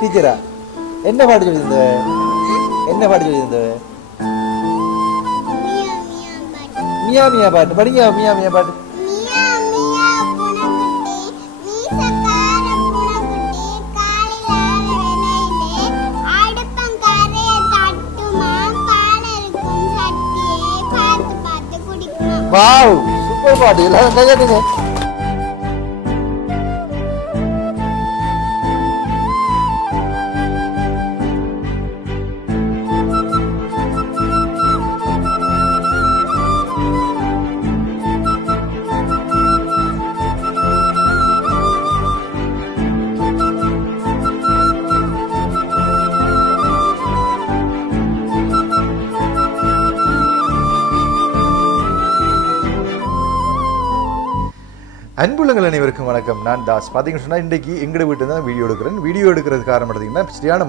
டீச்சரா என்ன பாட்டு சொல்லியிருந்த? என்ன பாட்டு சொல்லியிருந்த? மியா மியா பாட்டு படிங்க. மியா மியா பாட்டு. வாவ், சூப்பர் பாட்டு. எல்லாரும் கையெழுத்துங்க. அன்புள்ளங்கள் அனைவருக்கும் வணக்கம். நான் தாஸ். பார்த்தீங்கன்னு சொன்னால் இன்றைக்கி எங்கட வீட்டு தான் வீடியோ எடுக்கிறேன். வீடியோ எடுக்கிறது காரணம் பார்த்தீங்கன்னா சரியான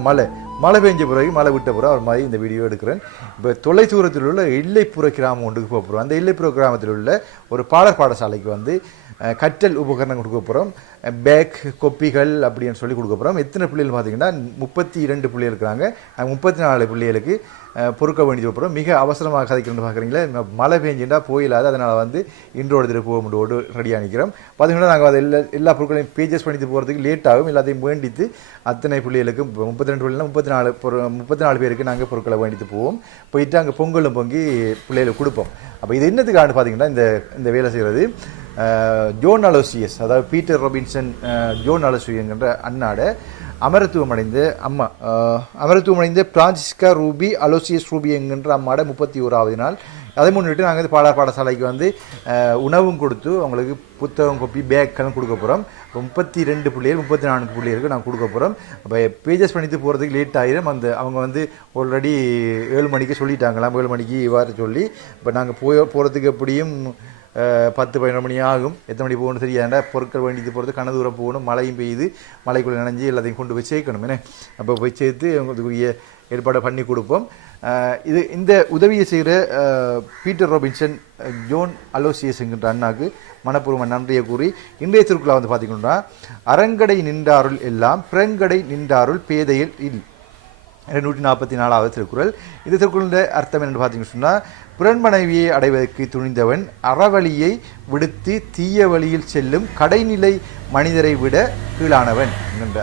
மழை பெஞ்ச பிறகு மழை விட்ட பிறகு ஒரு மாதிரி இந்த வீடியோ எடுக்கிறேன். இப்போ தொலைதூரத்தில் உள்ள எல்லைப்புற கிராமம் ஒன்றுக்கு போக போகிறோம். அந்த எல்லைப்புற கிராமத்தில் உள்ள ஒரு பாடசாலைக்கு வந்து கற்றல் உபகரணம் கொடுக்க போகிறோம். பேக் கொப்பிகள் அப்படின்னு சொல்லி கொடுக்க போகிறோம். எத்தனை பிள்ளைகள் பார்த்தீங்கன்னா 32 பிள்ளைகள் இருக்கிறாங்க. 34 பிள்ளைகளுக்கு பொறுக்க வேண்டியது போகிறோம். மிக அவசரமாக கதைக்கிறேன்னு பார்க்குறீங்களா, மழை பெஞ்சுட்டா போயிடாது. அதனால் வந்து இன்றோடு திரு போக முடியோடு ரெடியாக நிற்கிறோம். பார்த்தீங்கன்னா நாங்கள் அதை எல்லா பொருட்களையும் பேஜஸ் பண்ணிட்டு போகிறதுக்கு லேட் ஆகும். எல்லாத்தையும் வேண்டித்து அத்தனை பிள்ளைகளுக்கு 32 பிள்ளைகள் 34 பேருக்கு நாங்கள் பொருட்களை வேண்டித்து போவோம். போயிட்டு அங்கே பொங்கலும் பொங்கி பிள்ளைகளுக்கு கொடுப்போம். அப்போ இது என்னத்துக்கான பார்த்தீங்கன்னா இந்த வேலை செய்கிறது ஜோன் அலோசியஸ், அதாவது பீட்டர் ராபின்சன் ஜோன் அலோசியங்கிற அண்ணாட அமரத்துவமடைந்த பிரான்சிஸ்கா ரூபி அலோசியஸ் ரூபி என்கின்ற அம்மாட 31வது நாள். அதை முன்னிட்டு நாங்கள் வந்து பாடசாலைக்கு வந்து உணவும் கொடுத்து அவங்களுக்கு புத்தகம் கொப்பி பேக்கெல்லாம் கொடுக்க போகிறோம். 32 பிள்ளைகள் 34 பிள்ளைகளுக்கு நாங்கள் கொடுக்க போகிறோம். அப்போ பேஜஸ் பண்ணிட்டு போகிறதுக்கு லேட் ஆகிடும். அவங்க வந்து ஆல்ரெடி 7 மணிக்கு சொல்லிட்டாங்களாம். 7 மணிக்கு இவ்வாறு சொல்லி இப்போ நாங்கள் போகிறதுக்கு எப்படியும் 10-11 மணி ஆகும். எத்தனை மணி போகணும் தெரியாண்டா, பொருட்கள் வேண்டிட்டு போகிறது கன தூரம் போகணும். மழையும் பெய்யுது, மழைக்குள்ளே நனைஞ்சி எல்லாத்தையும் கொண்டு போய் சேர்க்கணும். என்ன அப்போ போய் சேர்த்து அவங்களுக்குரிய ஏற்பாடை பண்ணி கொடுப்போம். இந்த உதவியை செய்கிற பீட்டர் ராபின்சன் ஜோன் அலோசியஸ்ங்கிற அண்ணாக்கு மனப்பூர்வமாக நன்றியை கூறி இன்றைய திருக்குறளை வந்து பார்த்திங்கன்னா, அரங்கடை நின்றாருள் எல்லாம் பிறங்கடை நின்றாருள் பேதையில் இல் 244வது திருக்குறள். இந்த திருக்குறளுடைய அர்த்தம் என்னென்னு பார்த்தீங்கன்னு சொன்னால், புறன் மனைவியை அடைவதற்கு துணிந்தவன் அறவழியை விடுத்து தீய வழியில் செல்லும் கடைநிலை மனிதரை விட கீழானவன்.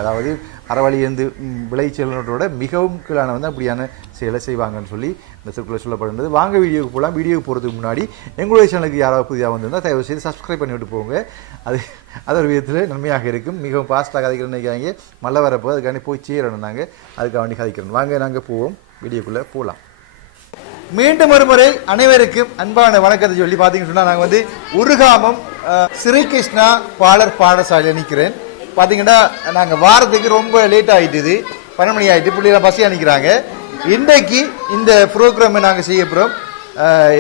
அதாவது அறவழியிலிருந்து விளை செல்வனோட மிகவும் கீழானவன் தான் அப்படியான செயலை செய்வாங்கன்னு சொல்லி இந்த திருக்குறள் சொல்லப்படுகிறது. வாங்க வீடியோவுக்கு போகலாம். வீடியோவுக்கு போகிறதுக்கு முன்னாடி எங்களுடைய சேனலுக்கு யாராவது புதிதாக வந்திருந்தால் தயவு செய்து சப்ஸ்கிரைப் பண்ணிவிட்டு போங்க. அது ஒரு விதத்தில் நன்மையாக இருக்கும். மிகவும் ஃபாஸ்ட்டாக கதைக்கிறேன்னு நினைக்கிறாங்க. மழை வரப்போ அதுக்காண்டி போய் சேரணும். நாங்கள் அதுக்காக வேண்டி கதைக்கிறோம். வாங்க நாங்கள் போவோம், வீடியோக்குள்ளே போகலாம். மீண்டும் ஒரு முறை அனைவருக்கும் அன்பான வணக்கத்தை சொல்லி பார்த்தீங்கன்னு சொன்னால், நாங்கள் வந்து உருகாமம் ஸ்ரீகிருஷ்ணா பாடசாலையில் நிற்கிறேன். பார்த்தீங்கன்னா நாங்கள் வாரத்துக்கு ரொம்ப லேட் ஆகிட்டுது, 12 மணி ஆகிட்டு. பிள்ளைலாம் பசியாக நிற்கிறாங்க. இன்றைக்கு இந்த ப்ரோக்ராமை நாங்கள் செய்ய போகிறோம்.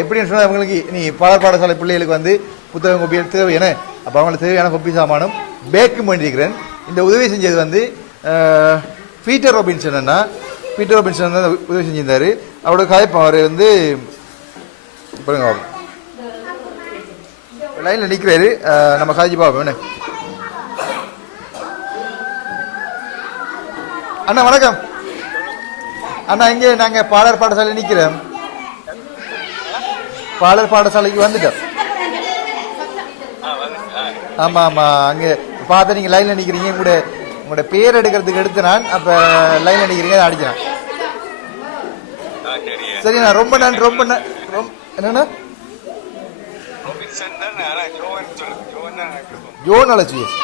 எப்படின்னு சொன்னால், அவங்களுக்கு நீ பாடசாலை பிள்ளைகளுக்கு வந்து புத்தகம் கொப்பி தேவையான, அப்போ அவங்களுக்கு தேவையான கொப்பி சாமானும் பேக்கும் பண்ணியிருக்கிறேன். இந்த உதவி செஞ்சது வந்து பீட்டர் ராபின்சன் அண்ணா. பீட்டர் ராபின்சன் தான் உதவி செஞ்சிருந்தார். அவரோட காய்ப்பு அவர் வந்து பாருங்க லைனில் நிற்கிறாரு. நம்ம காய்ச்சி பார்ப்போம். என்ன அண்ணா வணக்கம். அண்ணா இங்கே நாங்கள் பாடசாலை நிற்கிறோம். பாடசாலைக்கு வந்துட்டோம். ஆமாம் ஆமாம், அங்கே பார்த்து நீங்கள் லைனில் நிற்கிறீங்க. உங்களோட பேர் எடுக்கிறதுக்கு எடுத்து நான் அப்போ லைனில் நிற்கிறீங்க, அதை அடிச்சேன். சரிண்ணா, ரொம்ப நன்றி. என்னண்ணா ஜோன் அலோசியஸ்?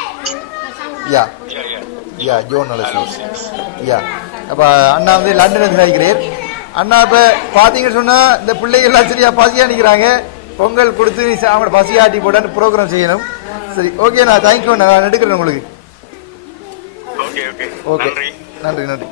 யா ஜோன் அலோசியஸ். யா அப்போ அண்ணா வந்து லண்டனுக்கு நினைக்கிறேன். அண்ணா இப்போ பார்த்தீங்கன்னு சொன்னால், இந்த பிள்ளைகள்லாம் சரியா பசியாக நிற்கிறாங்க. பொங்கல் கொடுத்து அவங்களோட பசியாட்டி போட்டான்னு ப்ரோக்ராம் செய்யணும். சரி, ஓகேண்ணா, தேங்க்யூ. நான் எடுக்கிறேன் உங்களுக்கு. ஓகே, நன்றி.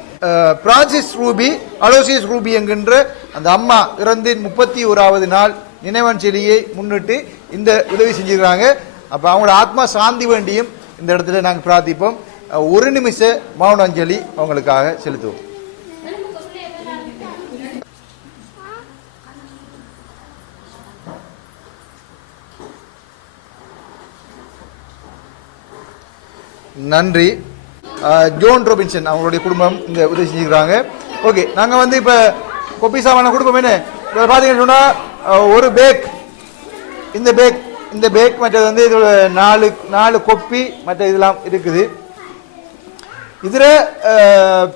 பிரான்சிஸ் ரூபி அலோசியஸ் ரூபி என்கின்ற அந்த அம்மா இறந்து 31வது நாள் நினைவஞ்சலியை முன்னிட்டு இந்த உதவி செஞ்சுருக்காங்க. அப்போ அவங்களோட ஆத்மா சாந்தி வேண்டியும் இந்த இடத்துல நாங்கள் பிரார்த்திப்போம். 1 நிமிஷ மௌன அஞ்சலி அவங்களுக்காக செலுத்துவோம். நன்றி. ஜோன் ரோபின்சன் அவங்களுடைய குடும்பம் இந்த உதவி செஞ்சுக்கிறாங்க. ஓகே, நாங்கள் வந்து இப்போ கொப்பி சாமானை கொடுப்போம். என்ன இப்போ பார்த்தீங்கன்னு சொன்னால் ஒரு பேக், இந்த பேக் மற்றது வந்து இது 4 கொப்பி மற்ற இதெல்லாம் இருக்குது. இதில்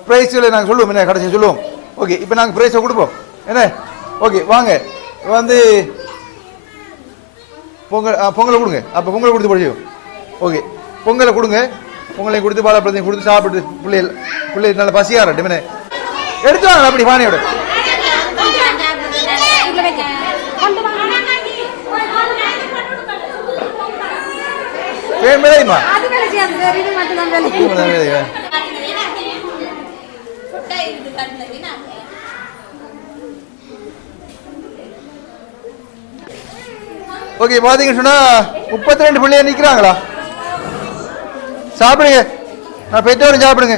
ப்ரைஸில் நாங்கள் சொல்லுவோம், என்ன கடைசி சொல்லுவோம். ஓகே, இப்போ நாங்கள் ப்ரைஸை கொடுப்போம் என்ன. ஓகே வாங்க, வந்து பொங்கலை கொடுங்க. அப்போ பொங்கலை கொடுத்து படிச்சோம். ஓகே, பொங்கலை கொடுங்க. பொங்கலையும் கொடுத்து பாலப்பழத்தையும் கொடுத்து சாப்பிட்டு பிள்ளைகள் நல்லா பசியாக இருக்கட்டும். என்ன எடுத்து வாங்க அப்படி பானையோட. வேலையுமா ஓகே, பாத்தீங்கன்னு சொன்னா 32 பிள்ளைய நிக்கிறாங்களா? சாப்பிடுங்க, நான் பெற்றோரும் சாப்பிடுங்க.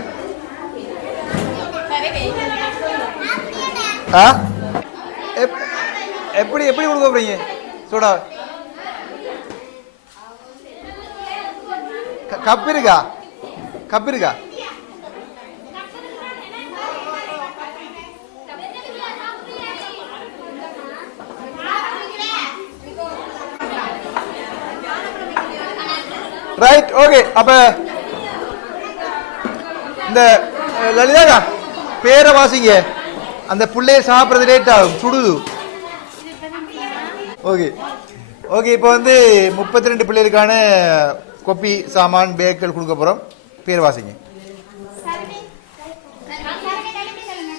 எப்படி எப்படி கொடுக்க போறீங்க சோடா? கப் இருக்கா? ரைட். ஓகே, அப்ப இந்த லலிதாக்கா பேரை வாசிங்க. அந்த புள்ளைய சாப்பிட்றது லேட் ஆகும், சுடுது. ஓகே ஓகே, இப்போ வந்து 32 பிள்ளைகளுக்கான கொப்பி சாமான் பேக்கள் கொடுக்க போகிறோம். பேர் வாசிங்க.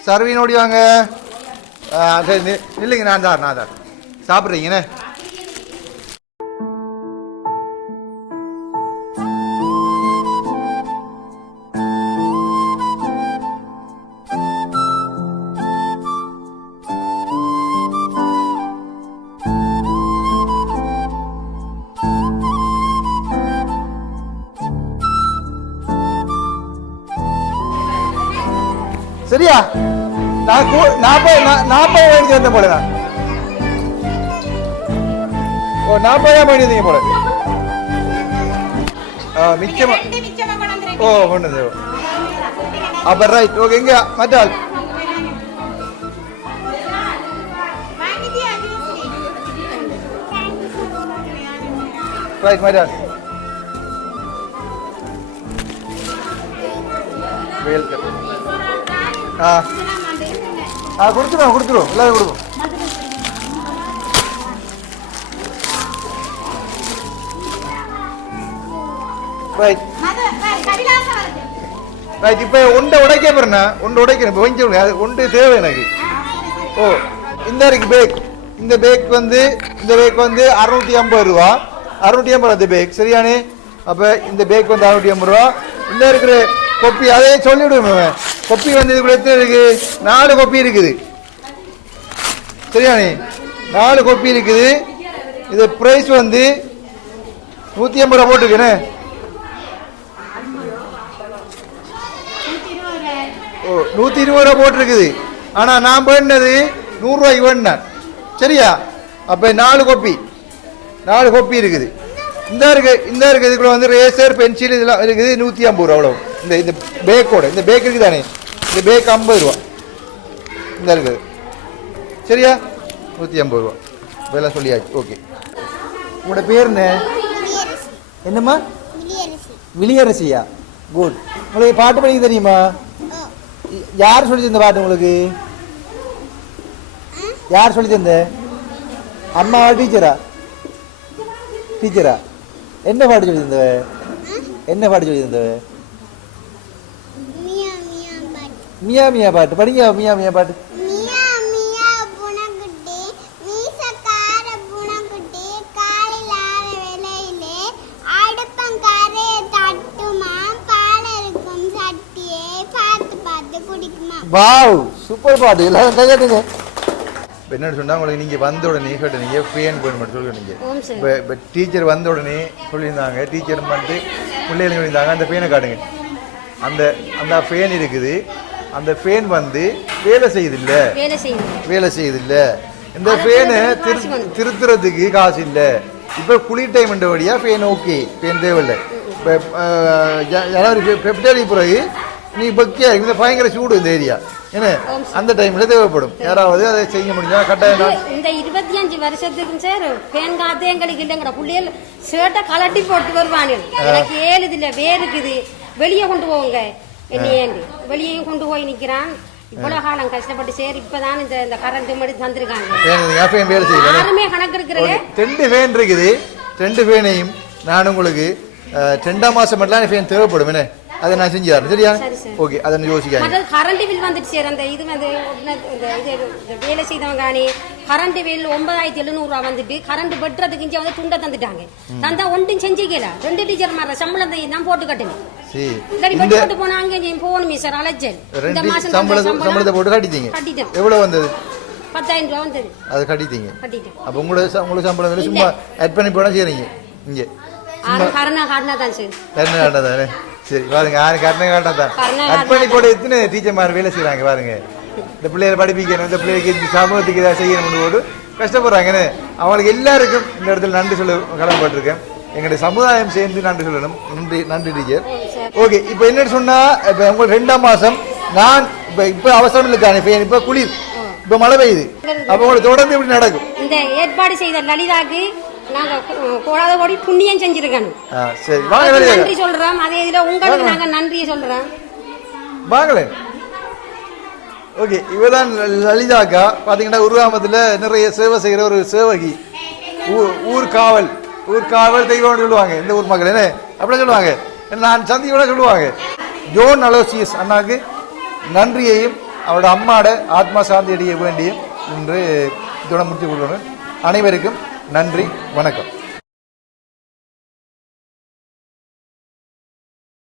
சர்வீனோடி வாங்க. சரி இல்லைங்க, நான் தான் சாப்பிட்றீங்கண்ணே. சரியா? நான் 40 வேண்டி வந்த போல. நான் 40 வேண்டி வந்தீங்க போல. மிச்சமா கொண்டு. அப்ப ரைட். ஓகே, எங்க மற்றால் ரைட் மற்றால் வெல்கம். கொடுத்துருவோம் எல்லாரும் கொடுப்போம். இப்ப ஒன்றை உடைக்க போறேன்னா உடைக்கணும். ஒன்று தேவை எனக்கு. ஓ, இந்த இருக்கு பேக். இந்த பேக் வந்து 650 ரூபா. 650 அந்த பேக் சரியானே. அப்ப இந்த பேக் வந்து 650 ரூபா. இந்த இருக்கிற கொப்பி அதே சொல்லிவிடுவேன். கொப்பி வந்து இது கூட எத்தனை இருக்கு? 4 கொப்பி இருக்குது சரியானே. 4 கொப்பி இருக்குது. இது பிரைஸ் வந்து 150 ரூபா போட்டுருக்கேனே. ஓ, 120 ரூபா போட்டிருக்குது. ஆனா நான் வேண்டது 100 ரூபாய்க்கு வேண்டான் சரியா. அப்ப 4 கொப்பி இருக்குது. இந்த இருக்கு இதுக்குள்ள வந்து ரேசர் பென்சில் இதெல்லாம் இருக்குது. 150 ரூபா அவ்வளவு. இந்த பேக்கோட இந்த பேக் இருக்குது தானே, இந்த பேக் 50 ரூபா. இந்த இருக்குது சரியா. 150 ரூபா வேலை சொல்லியாச்சு. ஓகே, உங்களோட பேர் என்னம்மா? விளியரசியா? குட். உங்களுக்கு பாட்டு படிக்க தெரியுமா? யார் சொல்லி தந்த பாட்டு உங்களுக்கு? யார் சொல்லி தந்த? அம்மாவா டீச்சரா? என்ன பாட்டு சொல்லி தந்தவ? மியா மியா பாட்டு படிங்க. மியா மியா பாட்டு. வாவ், சூப்பர் பாட்டு. எல்லாரும் கையாட்டுங்க. என்ன சொன்னா உங்களுக்கு நீங்க வந்த உடனே கேட்டீங்க ஃபேன் மட்டும் சொல்லுங்க. இப்போ டீச்சர் வந்த உடனே சொல்லியிருந்தாங்க. டீச்சர் வந்து பிள்ளைகளும் சொல்லியிருந்தாங்க அந்த ஃபேனை காட்டுங்க. அந்த ஃபேன் இருக்குது. அந்த ஃபேன் வந்து வேலை செய்யுது இல்ல. இந்த ஃபேனை திருத்துறதுக்கு காசு இல்லை. இப்போ குளிர் டைம் வழியா ஃபேன் ஓகே, ஃபேன் தேவையில்லை. ஜனவரி பிப்ரவரி பிறகு நீ பக்கியா இந்த பயங்கர சூடு இந்த ஏரியா என்ன அந்த டைம்ல தேவைப்படும் யாராவது அதை செய்ய முடிஞ்சா கட்டாயம். இந்த 25 வருஷத்துக்கு சார் பேன் காத்து எங்களுக்கு இல்லைங்கிற பிள்ளைகள் ஷர்ட்டை கலட்டி போட்டு வருவானு எனக்கு ஏழுதுல வேறுக்குது வெளியே கொண்டு போங்க என்னையேண்டு வெளியேயும் கொண்டு போய் நிற்கிறான். இவ்வளவு காலம் கஷ்டப்பட்டு சரி இப்பதான் இந்த கரண்ட் மட்டும் தந்திருக்காங்க. யாருமே கணக்கு இருக்கிறது 2 ஃபேன் இருக்குது. 2 ஃபேனையும் நான் உங்களுக்கு 2ஆம் மாசம் மட்டும் ஃபேன் தேவைப்படும் என்ன அதை நான் செஞ்சு தரேன் சரியா? ஓகே அதை யோசிக்காங்க. கரண்ட் பில் வந்துட்டு சார் அந்த இது வந்து வேலை செய்தவங்க கரண்ட் பில் 9700 வந்துட்டு கரண்ட் வெட்டுறதுக்கு இங்கே வந்து துண்டை தந்துட்டாங்க. தந்தா ஒன்றும் செஞ்சுக்கல 2 டீச்சர் மாதிரி சம்பளம் நான் போட்டு கட்டணும். போட்டு போனா அங்கே போகணுமே சார் அலைச்சல். இந்த மாசம் சம்பளத்தை போட்டு கட்டிட்டீங்க. கட்டிட்டேன். எவ்வளவு வந்தது? 10,000 ரூபா வந்தது. அது கட்டிட்டீங்க. அப்ப உங்களுக்கு சம்பளம் சும்மா ஆட் பண்ணி போனா செய்றீங்க இங்க. கரணா காட்டினா தான் சார். கரணா காட்டினா தானே சரி பாருங்க. கரணா காட்டினா தான் ஆட் பண்ணி போட எத்தனை டீச்சர் மாதிரி வேலை செய்யறாங்க பாருங்க. இந்த பிள்ளைகளை படிப்பிக்கணும் இந்த பிள்ளைகளுக்கு இந்த சமூகத்துக்கு ஏதாவது செய்யணும் போது கஷ்டப்படுறாங்கன்னு அவங்களுக்கு எல்லாருக்கும் இந்த இடத்துல நன்றி சொல்ல கடமைப்பட்டிருக்கேன். எங்களுடைய சமுதாயம் சேர்ந்து நன்றி சொல்லணும். நன்றி டீச்சர். ஓகே இப்போ என்னன்னு சொன்னா இப்போ உங்களுக்கு 2ஆம் மாசம் நான் இப்போ அவசரம் இருக்கானே இப்போ குளிர் இப்போ மழை பெய்யுது அப்போ உங்களுக்கு தொடர்ந்து இப்படி நடக்கும். இந்த ஏற்பாடு செய்த லலிதாக்கு நாங்க கோடாத கோடி புண்ணியம் செஞ்சிருக்கணும். சரி வாங்க நன்றி சொல்றோம். அதே இதுல உங்களுக்கு நாங்க நன்றியை சொல்றோம். வாங்களே. ஓகே இவதான் லலிதாக்கா பாத்தீங்கன்னா உருவாமத்துல நிறைய சேவை செய்யற ஒரு சேவகி. ஊர்காவல் தெய்வம்னு சொல்லுவாங்க இந்த ஊர் மக்கள் என்ன அப்படி சொல்லுவாங்க. நான் சந்தியோட சொல்லுவாங்க. ஜோன் அலோசியஸ் அண்ணாக்கு நன்றியையும் அவரோட அம்மாட ஆத்மா சாந்தி அடைய வேண்டியும் என்று இதோட முடித்துக் கொள்கிறேன். அனைவருக்கும் நன்றி வணக்கம்.